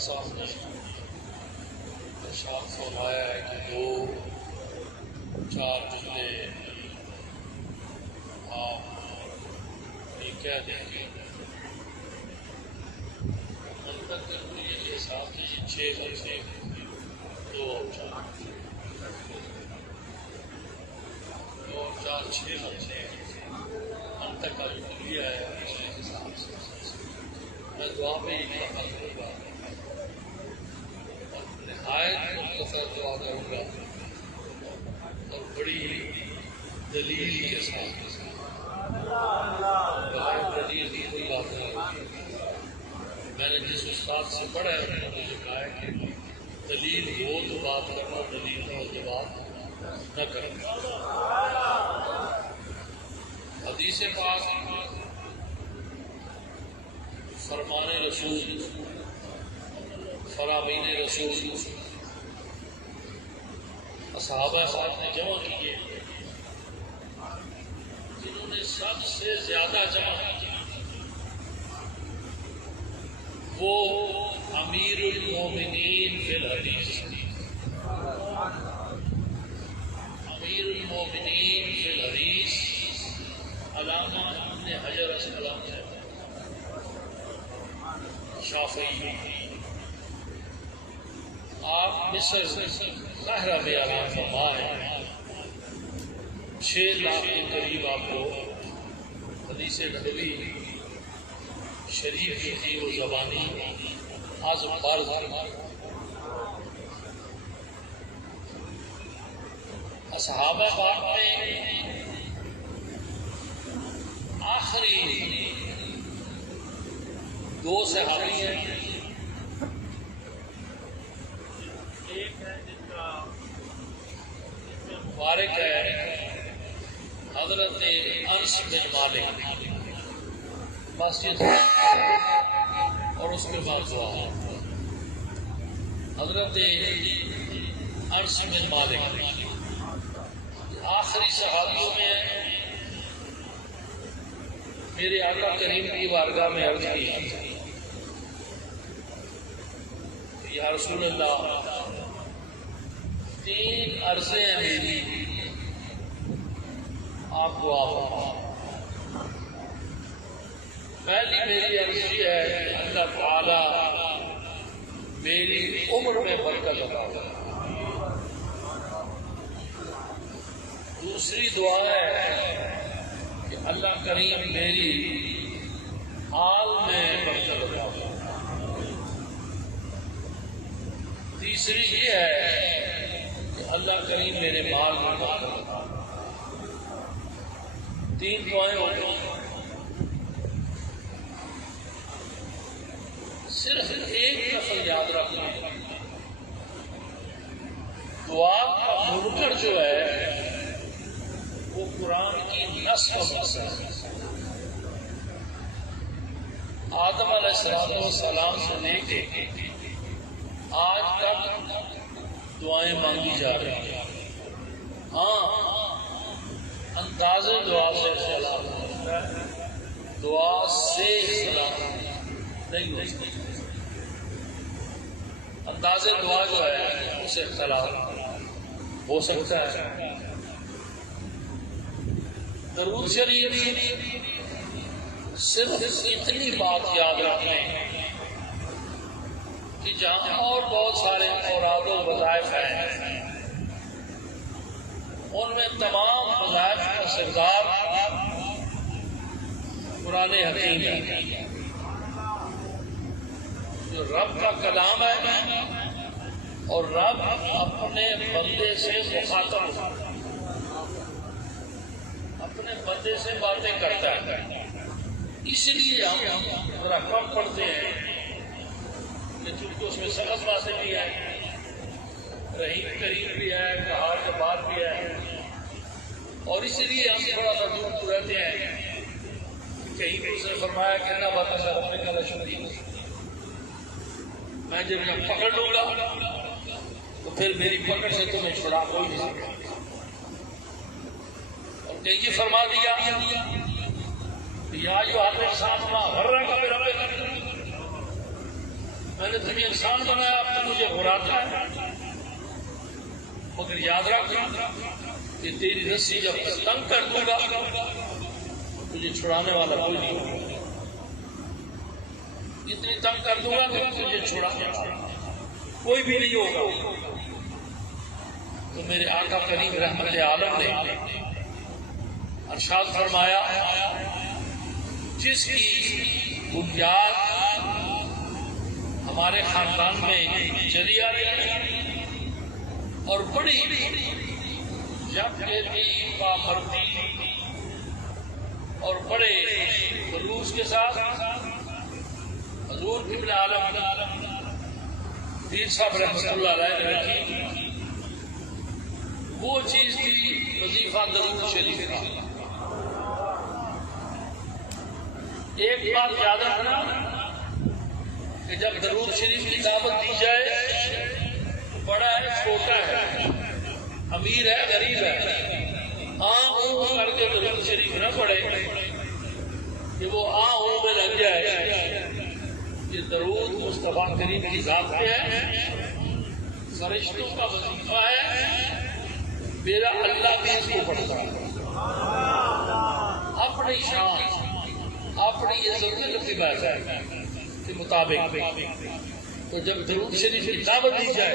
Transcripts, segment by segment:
صاحب نے ارشاد فرمایا ہے کہ دو چار جملے آپ یہ کہہ دیں گے منتقل کو یہ احساس ہے یہ 6 لفظیں 2 اور 4 6 لفظیں منتقل کلیہ ہے اس حساب سے میں دعا میں یہ کہا کروں گا اور نہایت مختصر دعا کروں گا اور بڑی دلیل کے ساتھ بغیر دلیل کی کوئی بات نہیں ہوتی. میں نے جس استاد سے پڑھا ہے انہوں نے مجھے کہا ہے کہ دلیل ہو تو بات کرنا، دلیل نہ ہو تو بات نہ کرنا. حدیث پاک فرمان رسول فرامین رسول صحابہ صاحب نے جمع کیے، جنہوں نے سب سے زیادہ جمع کیا وہ امیر المومنین فی الحدیث، امیر المومنین فی الحدیث علامہ ابن حجر اسقلانی شافعی. آپ مصر قاہرہ میں آرام فرما ہے. 6 لاکھ کے قریب آپ کو حدیث نبوی شریف کی تھی، وہ زبانی از فرض. اصحابہ پاک میں آخری 2 صحابی ہیں. ایک ہے جن کا مبارک ہے حضرت انس بن مالک، مسجد اور اس کے بعد دعا حضرت انس بن مالک آخری صحابیوں میں. میرے آقا کریم کی بارگاہ میں عرض کی یا رسول اللہ 3 عرضیں ہیں میری، آپ دعا فرما. پہلی میری عرض یہ ہے کہ اللہ تعالی میری عمر میں برکت عطا کرے. دوسری دعا ہے کہ اللہ کریم میری حال میں برکت عطا کرے. تیسری یہ ہے کہ اللہ کریم میرے مال میں برکت عطا کرے. 3 دعائیں ہو گئی. صرف ایک نفل یاد رکھنا، دعا کا منکر جو ہے وہ قرآن کی نص و نص ہے. آدم علیہ السلام سے لے کے آج تک دعائیں مانگی جا رہی ہیں. ہاں انداز دعا سے اختلاف ہوتا ہے، دعا سے اختلاف نہیں ہو سکتا. انداز دعا جو ہے اس سے اختلاف ہو سکتا ہے. درود شریف صرف اتنی بات یاد رکھیں کہ جہاں اور بہت سارے اوراد و وظائف ہیں ان میں تمام وظائف کا سردار قرآن حکیم ہے جو رب کا کلام ہے اور رب اپنے بندے سے مخاطب ہوتا ہے، اپنے بندے سے باتیں کرتا ہے. اس لیے ہم ذرا کم پڑھتے ہیں کہ چونکہ اس میں سخت باتیں بھی ہیں، رحیم کریم بھی ہے، کہار کے بعد بھی ہے، اور اس لیے ہم تھوڑا سا دور رہتے ہیں. کہیں بھی اس نے فرمایا کہ نہ بتا سا رب کا لشکری میں جب پکڑ لوں گا تو پھر میری پکڑ سے تمہیں چھڑا کوئی نہیں سکتا. اور کہیں فرما دیا یا جو آدمی انسان ماں غرہ کا میرا بے میں نے تمہیں انسان بنایا اب تو مجھے غراتا ہے مگر یاد رکھ کہ تیری رسی جب تنگ کر دوں گا تجھے چھڑانے والا کوئی نہیں ہوگا. اتنی تنگ کر دوں گا کہ تجھے چھڑانے والا کوئی بھی نہیں ہوگا. تو میرے آقا کریم رحمت عالم نے ارشاد فرمایا جس کی بنیاد ہمارے خاندان میں چلی آ رہی ہے اور بڑی جب پابندی اور بڑے خلوص کے ساتھ حضور قبلہ عالم پیر صاحب رحمۃ اللہ علیہ نے رکھی وہ چیز تھی وظیفہ درود شریف کا. ایک بات یاد رکھنا کہ جب درود شریف کی دعوت دی جائے بڑا ہے چھوٹا ہے امیر ہے غریب ہے کر کے درود شریف نہ پڑے کہ وہ میں لگ جائے. یہ درود مصطفیٰ کریم کی ذات پہ ہے فرشتوں کا وظیفہ ہے میرا اللہ بھی اس کو پڑھتا ہے اپنی شان اپنی عزت کے مطابق. تو جب درود شریف کی دعوت دی جائے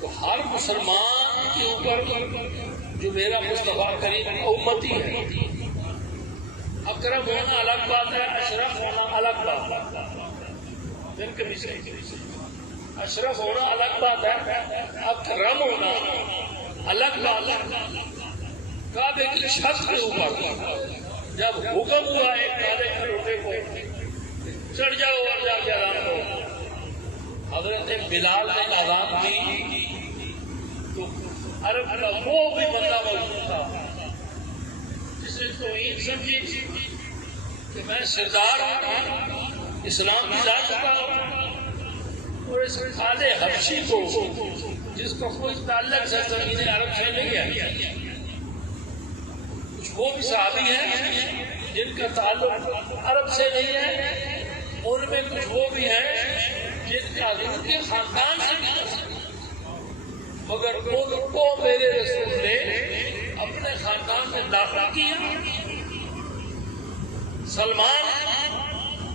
تو ہر مسلمان کے اوپر جو میرا مصطفیٰ کریم امتی ہے اکرم ہونا الگ بات ہے اشرف ہونا الگ بات ہے. اشرف ہونا الگ بات ہے اکرم ہونا الگ بات ہے. کعبے کی چھت کے اوپر جب حکم ہوا ایک کالے کھروٹے کو چڑھ جاؤ اور جا کے آرام کرو حضرت بلال نے آزان کی تو عرب کا وہ بھی بندہ موجود تھا جس نے توہین سمجھی کہ میں سردار اسلام کی لا چکا ہوں اور اس کالے حبشی کو جس کا کوئی تعلق سرزمین عرب سے نہیں ہے. کچھ وہ بھی صحابی ہیں جن کا تعلق عرب سے نہیں ہے ان میں کچھ وہ بھی ہیں جن کا ان کے خاندان سے نہیں مگر ان کو میرے رسول نے اپنے خاندان میں داخل کیا. سلمان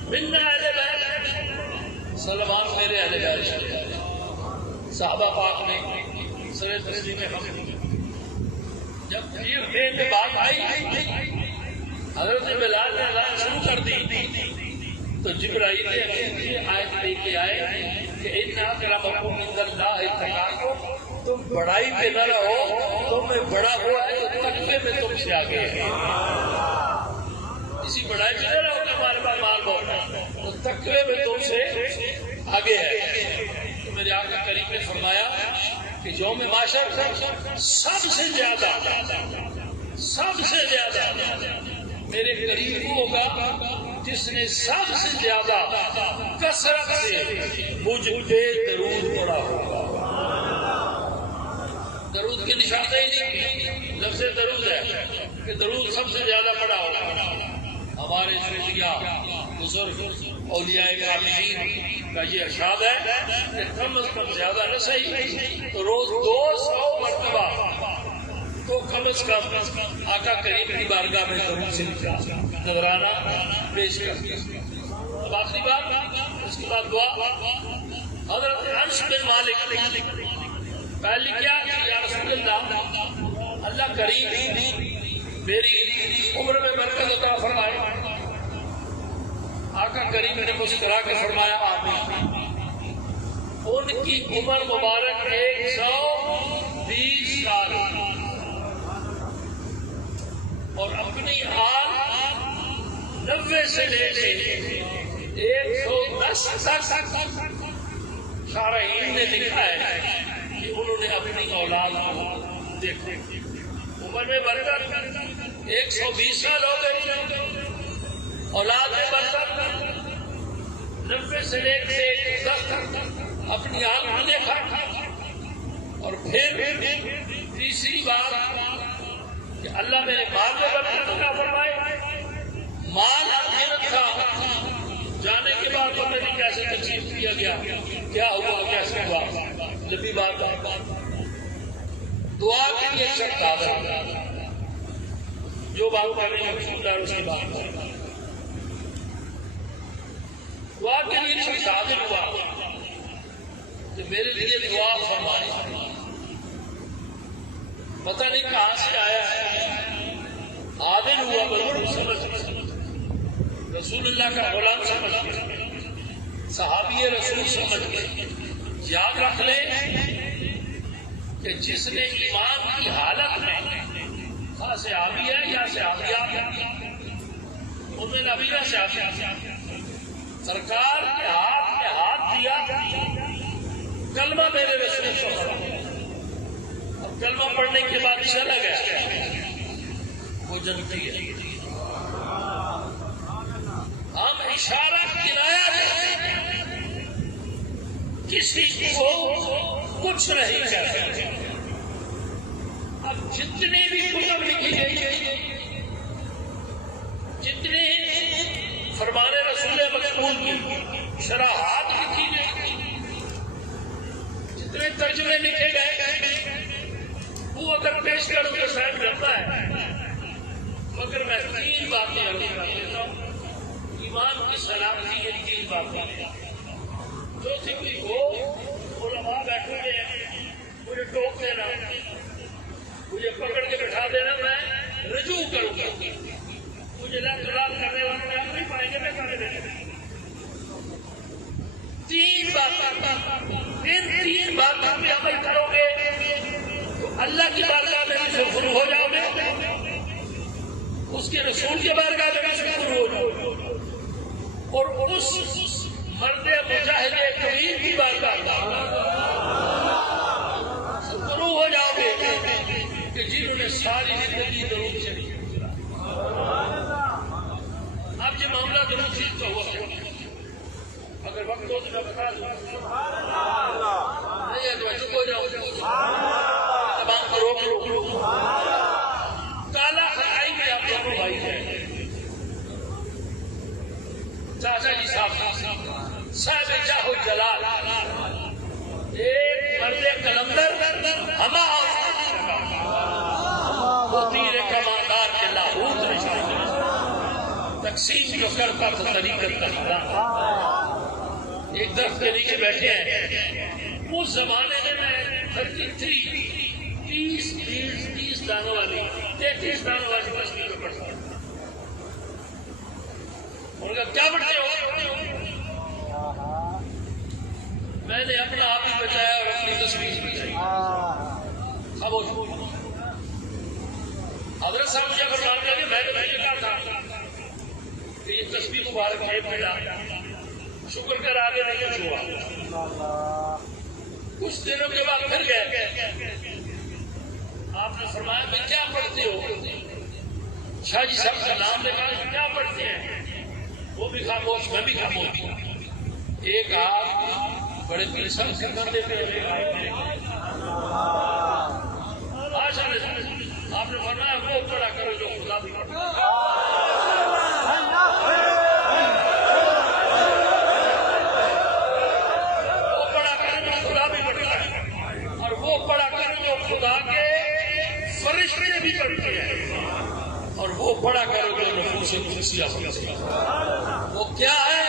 بن اہل بیت سلمان میرے اہل بیت صحابہ پاک نے سر تسلیم ہم جب یہ بات آئی حضرت بلال نے اعلان شروع کر دی تو جبرائیل نے آیت لے کے آئے کہ ان اکرمکم عند اللہ اتقاکم تم بڑائی پہ نہ رہو تم میں بڑا ہوا ہے تو تقوی میں تم سے آگے ہے. اسی بڑائی پہ نہ رہو کہ ہمارے پاس مال بہت ہے تو تقوی میں تم سے آگے ہے. تو میرے آقا کریم نے فرمایا کہ یوم محشر سب سے زیادہ میرے قریب ہوگا جس نے سب سے زیادہ کثرت سے مجھ پہ درود پڑھا ہوگا. درود کی نشانہ ہی نہیں لفظ درود ہے کہ درود سب سے زیادہ پڑھا ہوگا. ہمارے شریعہ بزرگ اولیاء کاملین کا یہ ارشاد ہے کہ کم از کم زیادہ نہ صحیح تو روز 200 مرتبہ تو کم از کم آقا کریم کی بارگاہ میں درود شریف کا نذرانہ پیش کرتے ہیں. اب آخری بات اس کے بعد دعا. حضرت انس بن مالک پہلی کیا کہ یا رسول اللہ کریم میری عمر میں برکت عطا فرمائے. آقا کریم نے مسکرا کے فرمایا آمین. ان کی عمر مبارک 120 سال اور اپنی آل 90 سے لے کے 110 تک شارحین نے لکھا ہے کہ انہوں نے اپنی اولاد کو دیکھا. عمر میں برکت 120 سال ہو گئی اولاد برکت 90 سے لے کے 10 تک اپنی آنکھ میں دیکھا، اور پھر تیسری بات کہ اللہ میرے مال میں برکت عطا فرمائے۔ مال آخرت تھا، جانے کے بعد پتہ نہیں کیسے تقسیم کیا گیا، کیا ہوا کیسے ہوا، لمبی بات ہے۔ دعا کے لیے شخص حاضر، جو بات کر رہے ہیں رسول اللہ اس کی بات ہے۔ دعا کے لیے شخص حاضر ہوا کہ میرے لیے دعا فرمائے۔ پتہ نہیں کہاں سے آیا ہے، حاضر ہوا رسول اللہ کا غلام سمجھ کے، صحابی رسول سمجھ کے۔ یاد رکھ لیں کہ جس نے ایمان کی حالت میں صحابی ہے یا صحابیہ، انہیں نبی ہے صحابیہ، سرکار کے ہاتھ میں ہاتھ دیا، کلمہ میرے رسول سے پڑھا، اور کلمہ پڑھنے کے بعد چلا گیا، وہ جنتی ہے۔ ہم اشارہ کنایا کرتے ہیں، کسی کو کچھ نہیں کہتے۔ اب جتنی بھی کتب لکھی گئی، جتنی فرمان رسول مقبول کی شرحات لکھی گئی، جتنے ترجمے لکھے گئے، وہ اگر پیش کروں تو شاید کرتا ہے، مگر میں 3 باتیں عرض کر دیتا ہوں۔ ایمان کی سلامتی یہ 3 باتیں ہیں۔ جو کوئی ہو، علماء بیٹھے ہوئے ہیں، مجھے ٹوک دینا، مجھے پکڑ کے بٹھا دینا، میں رجوع کروں گا، مجھے لات کرنے والا نہیں پائیں گے، میں کرنے دیں گے۔ 3 باتیں، ان 3 باتوں پہ عمل کرو گے تو اللہ کی بارگاہ میں سے شروع ہو جاؤ گے، اس کے رسول کی بارگاہ میں سے شروع ہو جاؤ گے، اور اس مرد مجاہد کریم کی بارگاہ شروع ہو جاؤ گے کہ جنہوں نے ساری زندگی درود شریف گزارا۔ اب یہ معاملہ درود شریف کا ہوا، اگر وقت ہو تو میں بتا دوں، نہیں ہے تو میں چپ ہو جاؤں، تمام کو روک لو۔ کالا خرائی میں آپ دونوں بھائی ہیں، چاچا جی صاحب جاہ جلال، ایک مرد قلندر ہما وہ تیر کماندار کے لاہور تقسیم جو کرتا تھا طریقت کا، ایک درخت کے نیچے بیٹھے ہیں۔ اس زمانے میں 30 دانوں والی 33 دانوں والی مچھلی کو پڑھتا تھا۔ ان کا کیا پڑھتے ہو؟ میں نے اپنا آپ ہی بچایا اور اپنی تصویر بچائی۔ خاموش۔ حضرت صاحب مجھے فرمان دیا کہ میں نے کہا تھا کہ یہ تصویر مبارک ہے، ملا شکر کر آگے نہیں کچھ ہوا۔ کچھ دنوں کے بعد پھر گئے، آپ نے فرمایا میں کیا پڑھتے ہو؟ شاہ جی صاحب کا نام لے کر کیا پڑھتے ہیں؟ وہ بھی خاموش، میں بھی خاموش۔ ایک آپ بڑے پیر صاحب سے کرتے تھے، آپ نے فرمایا وہ پڑھا کرو جو خدا بھی پڑھتا ہے۔ وہ پڑھا کرو جو خدا بھی پڑھتا ہے، اور وہ پڑھا کرو جو خدا کے فرشتے بھی پڑھتے ہیں، اور وہ پڑھا کرو جو نفوس قدسیہ پڑھتے ہیں۔ وہ کیا ہے؟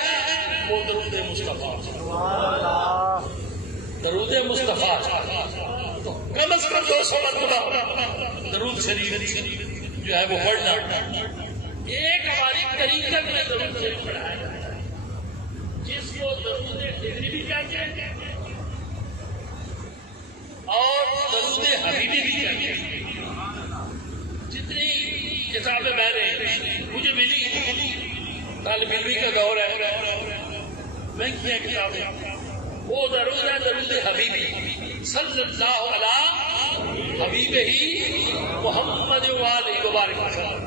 وہ درود مصطفیٰ، درود مصطفیٰ۔ تو کم از کم 200 مرتبہ درود شریف جو ہے وہ پڑھنا۔ ایک ہماری طریقت میں درود شریف پڑھایا جاتا ہے، جس کو درود ڈگری بھی کہتے ہیں اور درود حبیبی بھی کہتے ہیں۔ جتنی کتابیں میں نے مجھے ملی، طالب علمی کا دور ہے، مہنگی ہیں کتابیں، وہ درود ہے درود حبیبی صلی اللہ علیہ حبیب ہی محمد وآلہ وبارک وسلم۔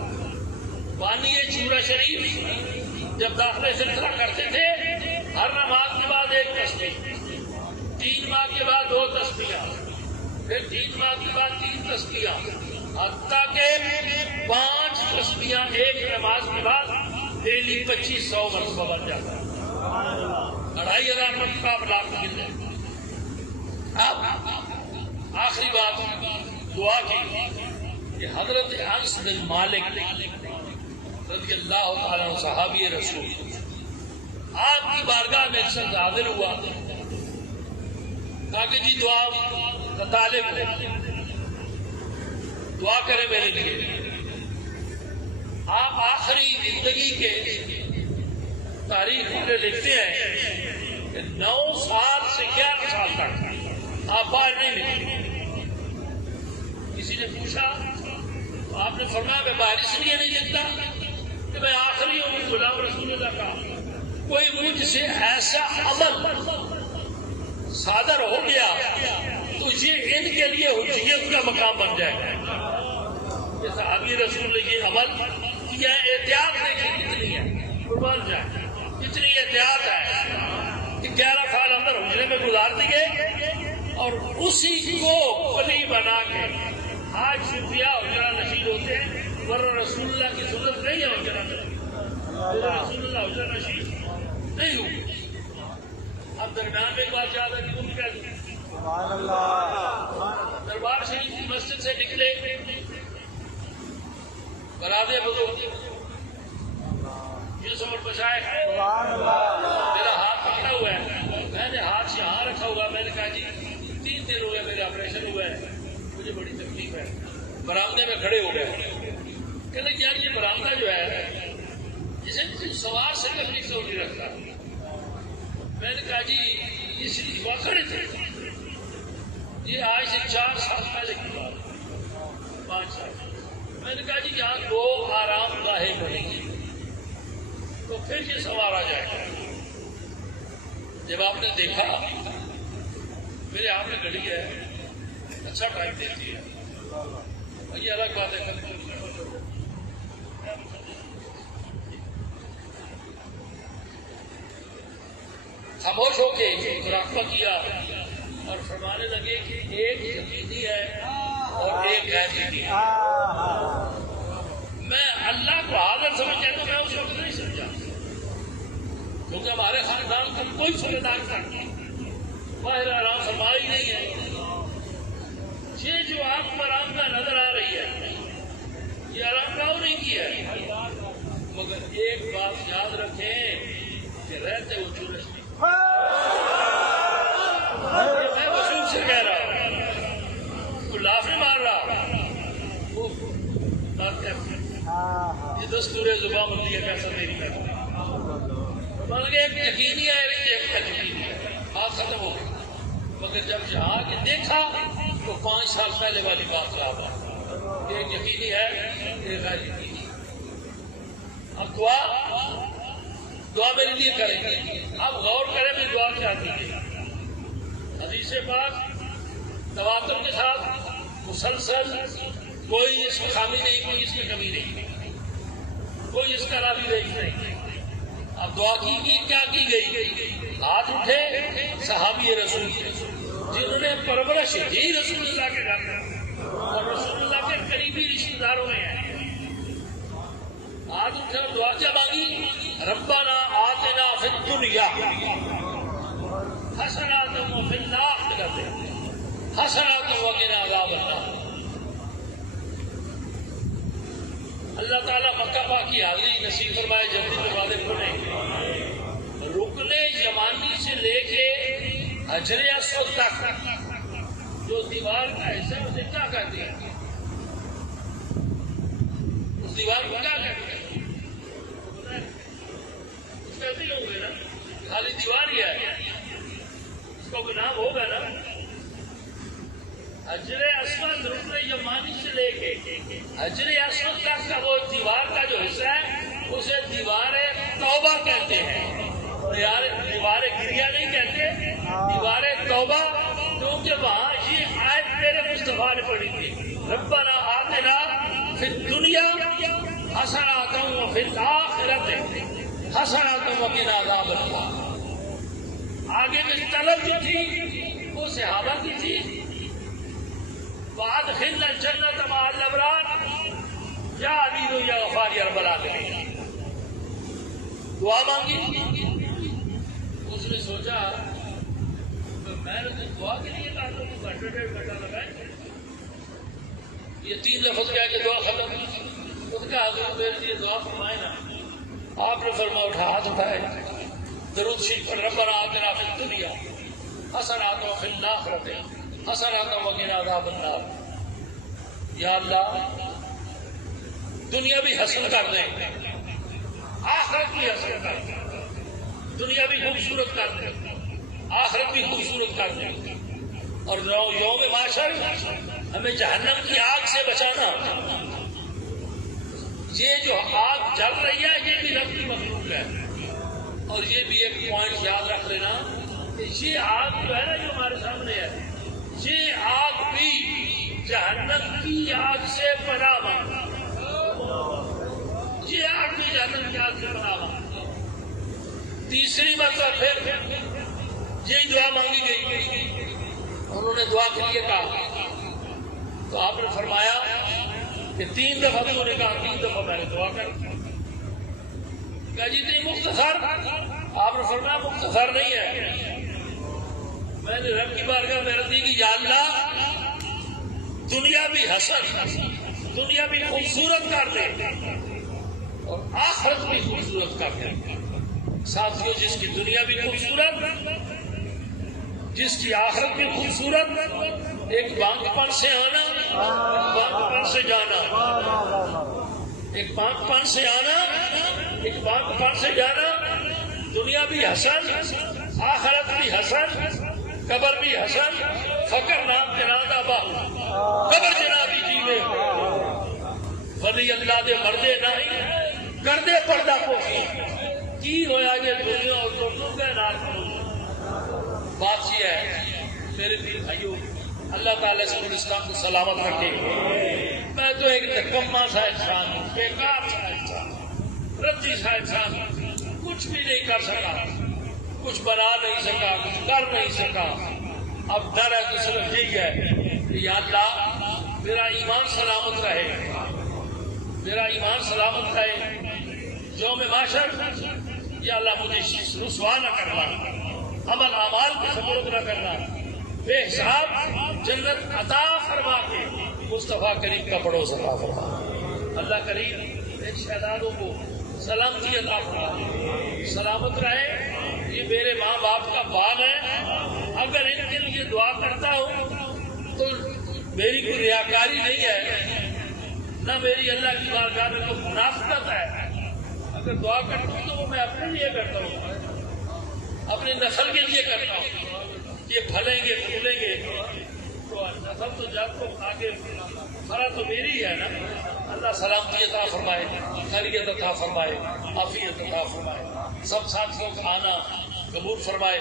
بانی چورا شریف جب داخلے سلسلہ کرتے تھے ہر نماز کے بعد ایک تسبیح، 3 ماہ کے بعد 2 تسبیحاں، پھر 3 ماہ کے بعد 3 تسبیحاں، حتیٰ کہ 5 تسبیحاں ایک نماز کے بعد ڈیلی 2500 مرتبہ بن جاتا ہے، 2500 مرتبہ لاکھ مل جائے۔ اب آخری بات دعا کی کہ حضرت انس بن مالک رضی اللہ تعالیٰ عنہ صحابی رسول آپ کی بارگاہ میں ایک شخص حاضر ہوا، کہا کہ جی دعا کا طالب ہے، دعا کریں میرے لیے۔ آپ آخری زندگی کے تاریخ میں لکھتے ہیں کہ 9 سال سے 11 سال تک آپ باہر نہیں نکلے۔ کسی نے پوچھا تو آپ نے فرمایا میں باہر اس لیے نہیں لکھتا کہ میں آخری ہوں، غلام رسول اللہ کا کوئی مجھ سے ایسا عمل صادر ہو گیا تو یہ ان کے لیے حجیت کا مقام بن جائے گا۔ جیسا ابھی رسول نے یہ عمل کیا، احتیاط دیکھیں کتنی ہے، قربان جائے کتنی احتیاط ہے کہ 11 سال اندر حجرے میں گزار دیے اور اسی کو ولی بنا کے آج صوفیاء حجرہ نشین ہوتے ہیں، ورنہ رسول اللہ کی سنت نہیں ہے حجرہ نشین، رسول اللہ حجرہ نشین نہیں ہوئی۔ اب درمیان میں ایک بات یاد ہے کہ کہہ دوں، دربار شریف کی مسجد سے نکلے برادے بزرگ یہ سمجھ بچائے میرا ہاتھ پکڑا ہوا ہے، میں نے ہاتھ یہاں رکھا ہوا، میں نے کہا جی 3 دن ہو گئے میرے آپریشن ہوا ہے، مجھے بڑی تکلیف ہے۔ برآمدے میں کھڑے ہو گئے، کہنے یار یہ برآمدہ جو ہے جسے سوار سے کرنے سے نہیں رکھتا۔ میں نے کہا جی یہ صرف واقعے تھے، یہ آج سے 4 سال پہلے کی بات، 5 سال۔ میں نے کہا جی یہاں 2 آرام گاہیں بنیں گی تو پھر یہ سوار آ جائے گا۔ جب آپ نے دیکھا میرے ہاتھ میں گھڑی ہے، اچھا ٹائم دیتی ہے، یہ الگ بات ہے۔ خاموش ہو کے مراقبہ کیا اور فرمانے لگے کہ ایک یقینی ہے اور ایک غیبی ہے۔ میں اللہ کو حاضر سمجھتا تو میں اس وقت نہیں سمجھا، کیونکہ ہمارے خاندان کا کوئی سمجھدار باہر آرام فرمائی نہیں ہے۔ یہ جو آپ کو آرام کا نظر آ رہی ہے یہ آرام گاہ نہیں کی ہے، مگر ایک بات یاد رکھیں کہ رہتے وہ چورش نہیں۔ میں وصول سے کہہ رہا ہوں، تو لاف نہیں مار رہا، وہ بات کرتے یہ دستور زبان ہوتی ہے کیسا نہیں کرتا۔ مگر ایک یقینی ہے ایک یقینی ہے، بات ختم ہو گئی۔ مگر جب یہاں کے دیکھا تو 5 سال پہلے والی بات یاد آ، ایک یقینی ہے ایک غیر یقینی۔ اب دعا میرے لیے کریں گے، اب غور کریں بھی دعا کیا کیجیے۔ حدیث پاک تواتر کے ساتھ مسلسل، کوئی اس میں خامی نہیں، کوئی اس میں کمی نہیں، کوئی اس کا راوی نہیں۔ اب دعا کی کیا کی گئی؟ ہاتھ اٹھے صحابی رسول جنہوں نے پرورش ہی رسول اللہ کے گھر میں اور رسول اللہ کے قریبی رشتہ داروں میں ہیں، ہاتھ اٹھے اور دعا کیا مانگی؟ ربنا آتنا فی الدنیا حسنۃ وفی الآخرۃ حسنۃ وقنا عذاب النار۔ اللہ تعالیٰ مکہ پاک کی حاضری نصیب فرمائے، جلدی دروازے کھولے، رکن یمانی سے لے کے حجر اسود تک جو دیوار کا حصہ ہے اسے کیا کہتے ہیں؟ اس دیوار کو کیا کہتے ہیں؟ اس کہتے ہی ہوں گے نا، خالی دیوار ہی ہے، اس کا کوئی نام ہوگا نا۔ حجر اسود رکن یمانی سے لے کے حجر اسود تک کا وہ دیوار کا جو حصہ ہے اسے دیوار توبہ کہتے ہیں، دیوار گریا نہیں کہتے، دیوار توبہ، کیونکہ وہاں یہ آیت میرے مصطفیٰ نے پڑھی تھی، ربنا آتنا فی الدنیا حسنۃ وفی الآخرۃ حسنات وقنا عذاب النار. آگے میں طلب جو تھی وہ صحابہ کی تھی، وادخلنا الجنۃ مع الابرار یا عزیز یا غفار یا رب العالمین. دعا مانگی. اس نے سوچا میں نے تو دعا کے لیے کہا تو گھنٹے ڈیڑھ گھنٹہ لگائے، یہ 3 لفظ کہہ کے دعا ختم. خود کا حضرت میرے لیے دعا فرمائے نا. آپ نے فرمایا اٹھا ہاتھ اٹھائے، درود شریف پر ربنا آتنا فی الدنیا حسنۃ وفی الآخرۃ حسنۃ وقنا عذاب النار. یا اللہ دنیا بھی حسن کر دیں، آخرت بھی حسن کر دیں. دنیا بھی خوبصورت کر دیں، آخرت بھی خوبصورت کر دیں. اور یوم محشر ہمیں جہنم کی آگ سے بچانا. یہ جو آگ جل رہی ہے یہ بھی رب کی مخلوق ہے. اور یہ بھی ایک پوائنٹ یاد رکھ لینا کہ یہ آگ جو ہے نا جو ہمارے سامنے ہے، یہ آگ بھی جہنم کی آگ سے پناہ مانگتی. یہ آگ بھی جہنم کی آگ سے پناہ مانگتی. تیسری مرتبہ پھر یہی دعا مانگی گئی. انہوں نے دعا کے لیے کہا تو آپ نے فرمایا کہ 3 دفعہ انہوں نے کہا، 3 دفعہ میں نے دعا کر. کہا جی اتنی مختصر؟ آپ نے فرمایا مختصر نہیں ہے. میں نے رب کی بارگاہ میں عرض کی یا اللہ دنیا بھی حسن، دنیا بھی خوبصورت کر دے اور آخرت بھی خوبصورت کر دے. ساتھیوں جس کی دنیا بھی خوبصورت، جس کی آخرت بھی خوبصورت، ایک بانگ پر سے آنا، بانگ پر سے جانا، ایک بانگ پر سے آنا، ایک بانگ پر سے جانا. دنیا بھی حسن، آخرت بھی حسن، قبر بھی حسن. فقر نام جنازہ باہو قبر جنابی جیوے ولی اللہ دے مردے نہیں کردے پردہ پوشی کی ہویا یہ دنیا اور لوگوں کے نار کرو. بات یہ ہے میرے دل بھائیوں، اللہ تعالیٰ سے اسلام کو سلامت رکھے. میں تو ایک نکما سا انسان ہوں، بیکار سا انسان، رتی سا انسان، کچھ بھی نہیں کر سکا، کچھ بنا نہیں سکا، کچھ کر نہیں سکا. اب ڈر ہے تو صرف یہی ہے کہ یا اللہ میرا ایمان سلامت رہے، میرا ایمان سلامت رہے. یوم محشر یا اللہ مجھے رسوا نہ کرنا، عمل اعمال کو سبرک نہ کرنا، بے حساب جنت عطا فرما کے مصطفیٰ کریم کا پڑوس عطا فرما. اللہ کریم ان شہزادوں کو سلامتی عطا فرما، سلامت رہے. یہ میرے ماں باپ کا باغ ہے. اگر ان کے لیے دعا کرتا ہوں تو میری کوئی ریاکاری نہیں ہے، نہ میری اللہ کی بارگاہ میں کوئی منافقت ہے. اگر دعا کرتا ہوں تو وہ میں اپنے لیے کرتا ہوں، اپنی نسل کے لیے کرتا ہوں. یہ پھلیں گے پھولیں گے تو نسل تو جب کو آگے فرا تو میری ہے نا. اللہ سلامتی عطا فرمائے، خیریت عطا فرمائے، عافیت عطا فرمائے. سب ساتھیوں کا آنا قبول فرمائے.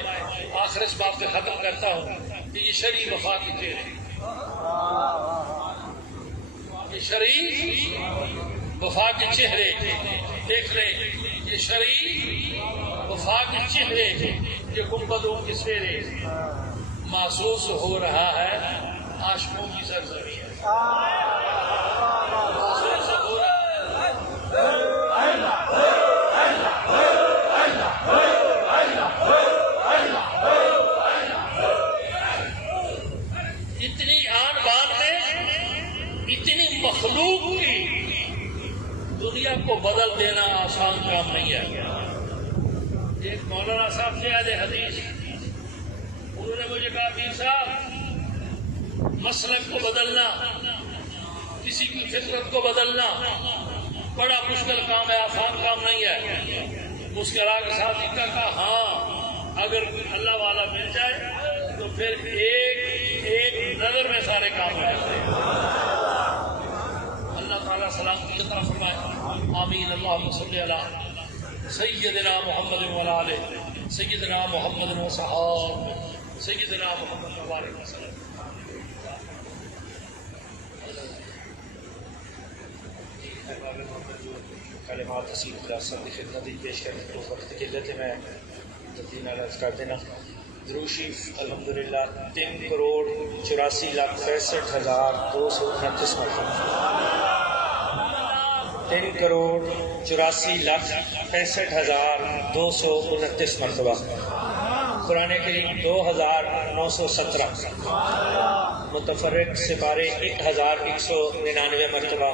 آخر اس بات پہ ختم کرتا ہوں کہ یہ شرعی وفا کے چہرے، یہ شرعی وفا کے چہرے دیکھ لیں. یہ شرعی وفا کے چہرے، یہ گنبدوں کے سیرے محسوس ہو رہا ہے عاشقوں کی سرزمین. محسوس ہو رہا اتنی آن بان میں اتنی مخلوق کی دنیا کو بدل دینا آسان کام نہیں ہے. ایک مولانا صاحب سے اہل حدیث، انہوں نے مجھے کہا پیر صاحب مسلک کو بدلنا، کسی کی فطرت کو بدلنا بڑا مشکل کام ہے، آسان کام نہیں ہے. مسکرا کے ساتھ ہی کہا ہاں اگر اللہ والا مل جائے تو پھر ایک نظر میں سارے کام ہو جاتے ہیں. اللہ تعالیٰ سلامتی عطا فرمائے. آمین. اللہم صلی علی سیدنا محمد وعلی آلہ سیدنا محمد وصحابہ سیدنا محمد وبارک وسلم. کلمات حسین خلاصہ کی خدمت پیش کرنے کو وقت کی قلت میں جلدی ناراض کر دینا. درود شریف الحمدللہ 3,84,65,229 مرتبہ. 3,84,65,229 مرتبہ. قرآن کریم 2,917. متفرق سپارے 1,199 مرتبہ.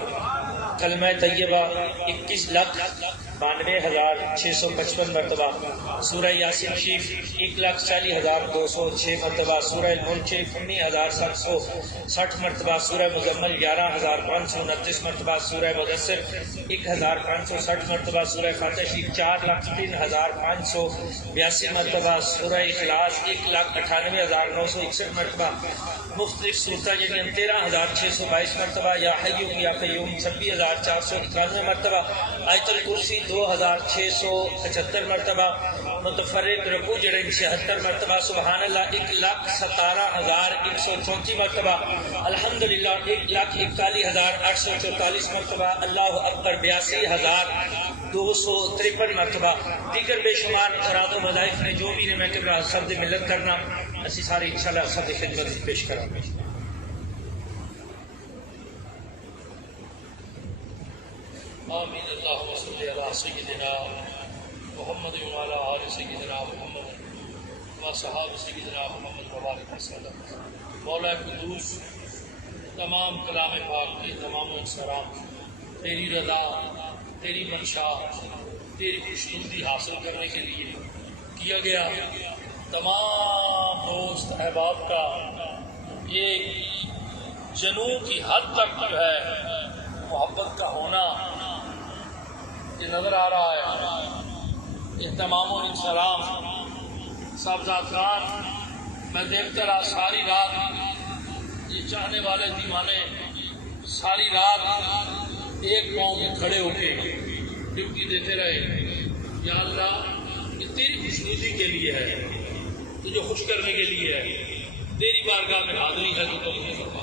کلمہ طیبہ 21,92,655 مرتبہ. سورہ یاسین شریف 1,40,206 مرتبہ. سورہ الملک شریف 19,760 مرتبہ. سورہ مزمل 11,529 مرتبہ. سورہ مدثر 1,560 مرتبہ. سورہ فاتحہ شریف 4,03,582 مرتبہ. سورہ اخلاص 1,98,961 مرتبہ. مختلف صورتیں یعنی 13,622 مرتبہ. یا حیو یا قیوم 26,491 مرتبہ. آیت الکرسی 2,675 مرتبہ. متفرق رکوع جڑے 76 مرتبہ. سبحان اللہ 1,17,134 مرتبہ. الحمدللہ 1,41,844 مرتبہ. اللہ اکبر 82,253 مرتبہ. دیگر بے شمار افراد و وظائف نے جو بھی نے میں قبلہ سب دی ملت کرنا اسی سارے انشاءاللہ سب دی خدمت پیش کریں گے. آمین. اللہم صلی علی سیدنا محمد وعلی آل سیدنا محمد و صحاب سیدنا محمد وبارک وسلم. مولا قدوس تمام کلام پاک کی تمام سلام تیری رضا تیری منشا تیری خوشنودی حاصل کرنے کے لیے کیا گیا. تمام دوست احباب کا ایک جنون کی حد تک جو ہے محبت کا ہونا یہ نظر آ رہا ہے. تمام سلام صاحبزادگان میں دیکھتا رہا ساری رات یہ چاہنے والے دیوانے ساری رات ایک قوم کھڑے ہو کے ڈپٹی دیتے رہے. یا اللہ یہ تیری خوشنودی کے لیے ہے تجھے خوش کرنے کے لیے ہے. تیری بارگاہ میں حاضری ہے تو تمہیں فرما.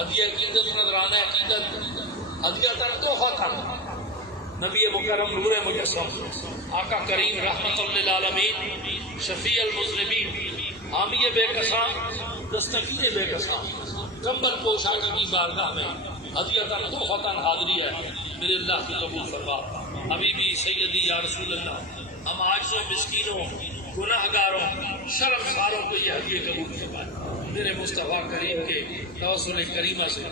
ہدیہ عقیدت نذرانہ عقیدت ہدیہ تر تحفہ تھا. نبی مکرم نور مجسم آقا کریم رحمت للعالمین شفیع المذنبین حامی بے کساں دستگیر بے کساں کمبل پوشا کی بارگاہ میں ہدیۃ تحفۃ حاضری ہے. میرے اللہ کی قبول فرما. حبیبی سیدی یا رسول اللہ ہم عاجزوں مسکینوں گناہ گاروں شرمساروں کو یہ ہدیہ قبول فرمائے. میرے مصطفیٰ کریم کے توسل کریمہ سے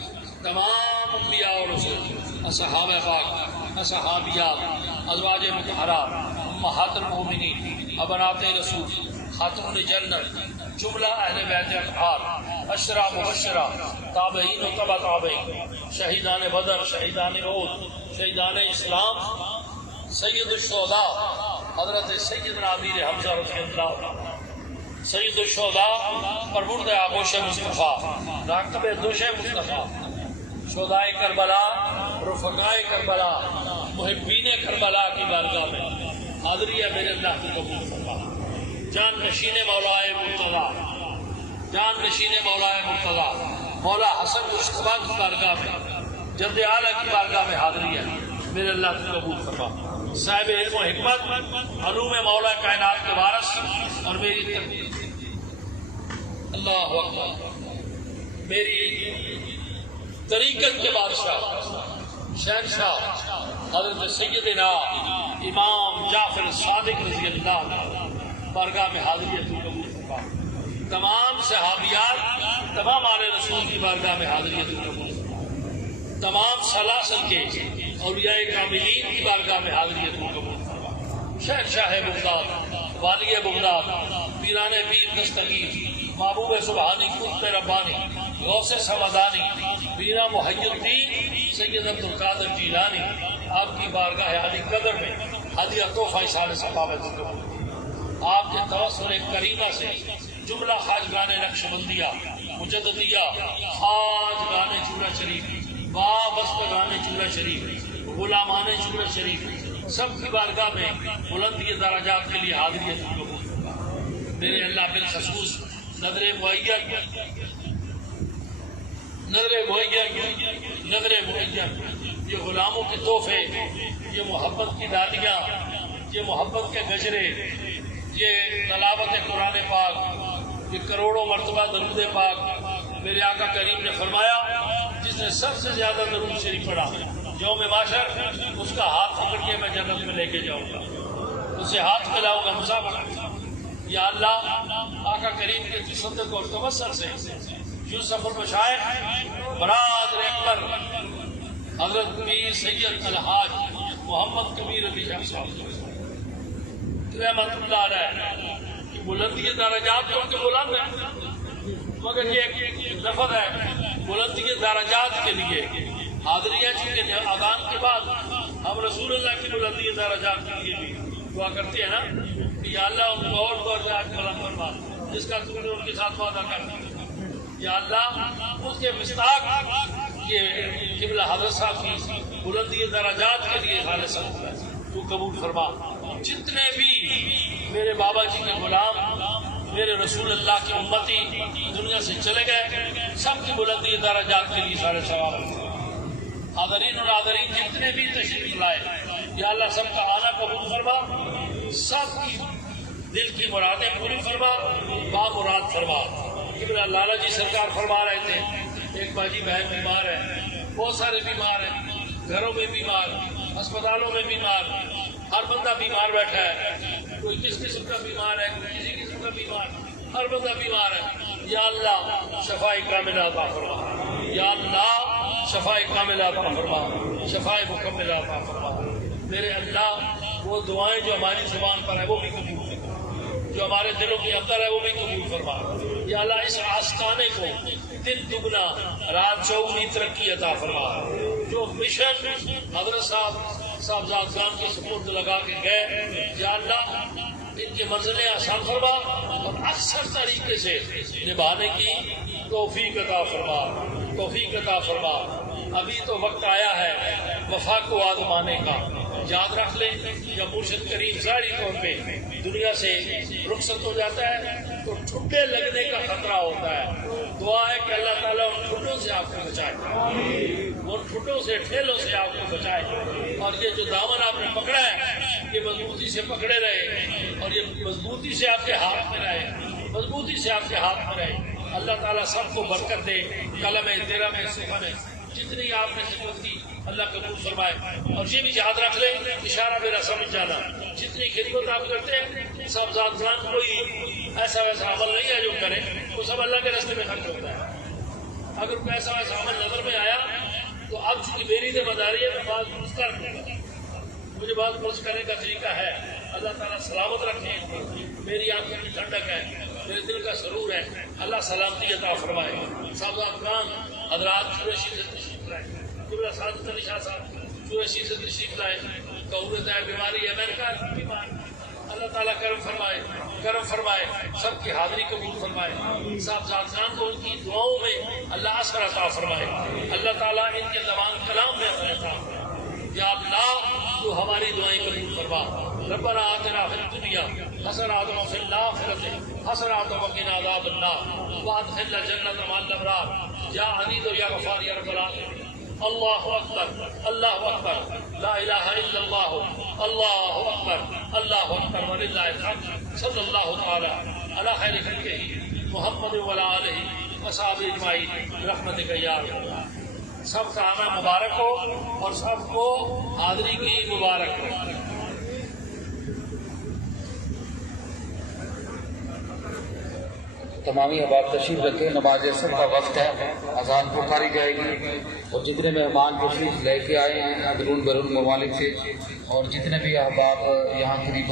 تمام انبیاء اور رسول صحابہ پاک صحابیات ازواج مطہرات امہات المومنین ابنات رسول خاتون جنت جملہ اہل بیت اطہار عشرہ مبشرہ تابعین و تبع تابعین شہیدان بدر شہیدان احد شہیدان اسلام سید الشہداء حضرت سیدنا امیر حمزہ رضی اللہ سید الشہداء پرورد آغوش مصطفیٰ راکب دوش مصطفیٰ شہدائے کربلا رفقائے کربلا محبین کربلا کی بارگاہ میں حاضری ہے. میرے اللہ کی قبول فرما. جان نشین مولائے مرتضیٰ جان نشین مولائے مرتضیٰ مولا حسن مصطفیٰ کی بارگاہ میں جد اعلیٰ کی بارگاہ میں حاضری ہے. میرے اللہ کی قبول فرما. صاحب علم و حکمت علوم مولا کائنات کے وارث اور میری اللہ اکبر میری طریقت کے بادشاہ شہنشاہ حضرت سیدنا امام جعفر صادق رضی اللہ بارگاہ میں حاضری تو قبول فرما. تمام صحابیات تمام آل رسول کی بارگاہ میں حاضری تو قبول فرما. تمام سلاسل کے اولیاء کاملین کی بارگاہ میں حاضری تو قبول فرما. شہنشاہ بغداد والی بغداد پیران پیر دستگیر محبوب سبحانی قطب ربانی غوث سمدانی بینا محی الدین سید عبدالقادر جیلانی آپ کی بارگاہ علی قدر میں ہدیہ تحفہ اشار ثقافت آپ کے توسل کریمہ سے جملہ خواجگان نقشبندیہ مجددیہ خواجگان چورا شریف وابستگان چورا شریف غلامان چورا شریف سب کی بارگاہ میں بلندی درجات کے لیے حاضری قبول. میرے اللہ بالخصوص نظر معین یہ غلاموں کے تحفے، یہ محبت کی ڈالیاں، یہ محبت کے گجرے، یہ تلاوت قرآن پاک، یہ کروڑوں مرتبہ درود پاک، میرے آقا کریم نے فرمایا جس نے سب سے زیادہ درود شریف پڑھا یوم محشر اس کا ہاتھ پکڑ کے میں جنت میں لے کے جاؤں گا، اسے ہاتھ ملاؤں گا مسافر۔ یا اللہ آقا کریم کے تصدق اور توسل سے یوسف المشائخ برادر اکبر حضرت پیر سید الحاج محمد کبیر علی شاہ صاحب رحمۃ اللہ علیہ کی بلندی درجات تو ان کے بلند ہیں، مگر یہ ایک لفظ ہے بلندی درجات کے لیے حاضریہ چونکہ اذان کے بعد ہم رسول اللہ کی بلندی درجات کے لیے بھی دعا کرتے ہیں نا کہ یا اللہ ان کو اور درجات بلند فرما جس کا تم نے ان کے ساتھ وعدہ کر دیا۔ یا اللہ اس کے مصداق یہ قبلہ حضرت صاحب کی بلندی درجات کے لیے خالص تو قبول فرما۔ جتنے بھی میرے بابا جی کے غلام میرے رسول اللہ کی امتی دنیا سے چلے گئے سب کی بلندی درجات کے لیے سارے ثواب۔ حاضرین اور ناظرین جتنے بھی تشریف لائے یا اللہ سب کا آنا قبول فرما، سب کی دل کی مرادیں پوری فرما، بامراد فرما۔ قبلہ لالا جی سرکار فرما رہے تھے ایک باجی بہن بیمار ہے، بہت سارے بیمار ہیں، گھروں میں بیمار، اسپتالوں میں بیمار، ہر بندہ بیمار بیٹھا ہے، کوئی کس قسم کا بیمار ہے، کوئی کسی قسم کا بیمار، ہر بندہ بیمار ہے۔ یا اللہ شفاء کاملہ عطا فرما، یا اللہ شفاء کاملہ عطا فرما، شفاء مکملہ عطا فرما۔ میرے اللہ وہ دعائیں جو ہماری زبان پر ہے وہ بھی قبول فرما، جو ہمارے دلوں کے اندر ہے وہ بھی قبول فرما۔ یا اللہ اس آستانے کو دن دگنا رات چوگنی ترقی عطا فرما۔ جو مشن حضرت صاحبزاد خان کے سپرد لگا کے گئے یا اللہ ان کی منزلیں آسان فرما اور اکثر طریقے سے نبھانے کی توفیق عطا فرما، توفیق عطا فرما۔ ابھی تو وقت آیا ہے وفا کو آزمانے کا، یاد رکھ لیں جب مرشد کریم ظاہری طور پہ دنیا سے رخصت ہو جاتا ہے تو ٹھڈے لگنے کا خطرہ ہوتا ہے۔ دعا ہے کہ اللہ تعالیٰ ان ٹھڈوں سے آپ کو بچائے، ان ٹھڈوں سے ٹھیلوں سے آپ کو بچائے، اور یہ جو دامن آپ نے پکڑا ہے یہ مضبوطی سے پکڑے رہے اور یہ مضبوطی سے آپ کے ہاتھ میں رہے، مضبوطی سے آپ کے ہاتھ میں رہے۔ اللہ تعالیٰ سب کو برکت دے، قلم تیرہ میں سفر ہے جتنی آپ نے خدمت کی اللہ قبول فرمائے۔ اور یہ بھی یاد رکھ لیں اشارہ میرا سمجھ جانا، جتنی خدمت آپ کرتے ہیں صاحبزاد خان کوئی ایسا ویسا عمل نہیں ہے جو کرے، وہ سب اللہ کے راستے میں خرچ ہوتا ہے۔ اگر کوئی ایسا ویسا عمل نظر میں آیا تو اب چونکہ میری ذمہ داری ہے میں بات درست کر دوں گا، مجھے بات درست کرنے کا طریقہ ہے۔ اللہ تعالیٰ سلامت رکھے، میری آنکھوں کی ٹھنڈک ہے، میرے دل کا سرور ہے، اللہ سلامتی عطا فرمائے۔ صاحبزاد خان حضرات قریشی سے تشریف لائے، قبلہ سعادت علی شاہ صاحب قریشی سے تشریف لائے، قبولت ہے بیماری ہے امریکہ بیمار، اللہ تعالیٰ کرم فرمائے، کرم فرمائے، سب کی حاضری قبول فرمائے۔ صاحبزاد خان کو ان کی دعاؤں میں اللہ اثر عطا فرمائے، اللہ تعالیٰ ان کے زبان کلام میں اثر عطا فرمائے۔ یا اللہ تو ہماری دعائیں قبول فرما۔ ربنا آتنا فی الدنیا حسنۃ وفی الآخرۃ حسنۃ وقنا عذاب النار وادخلنا الجنۃ مع الابرار یا عزیز یا غفار یا رب العالمین۔ اللہ اکبر، اللہ اکبر، لا الہ الا اللہ، اللہ اکبر، اللہ اکبر وللہ الحمد۔ صلی اللہ تعالی علی خیر خلقہ محمد وعلی آلہ وصحبہ اجمعین برحمتک یا ارحم۔ سب کا آنا مبارک ہو اور سب کو حاضری کی مبارک ہو۔ تمامی احباب تشریف رکھیں، نماز عصر کا وقت ہے، اذان پکاری جائے گی، اور جتنے مہمان تشریف لے کے آئے ہیں اندرون بیرون ممالک سے اور جتنے بھی احباب یہاں قریب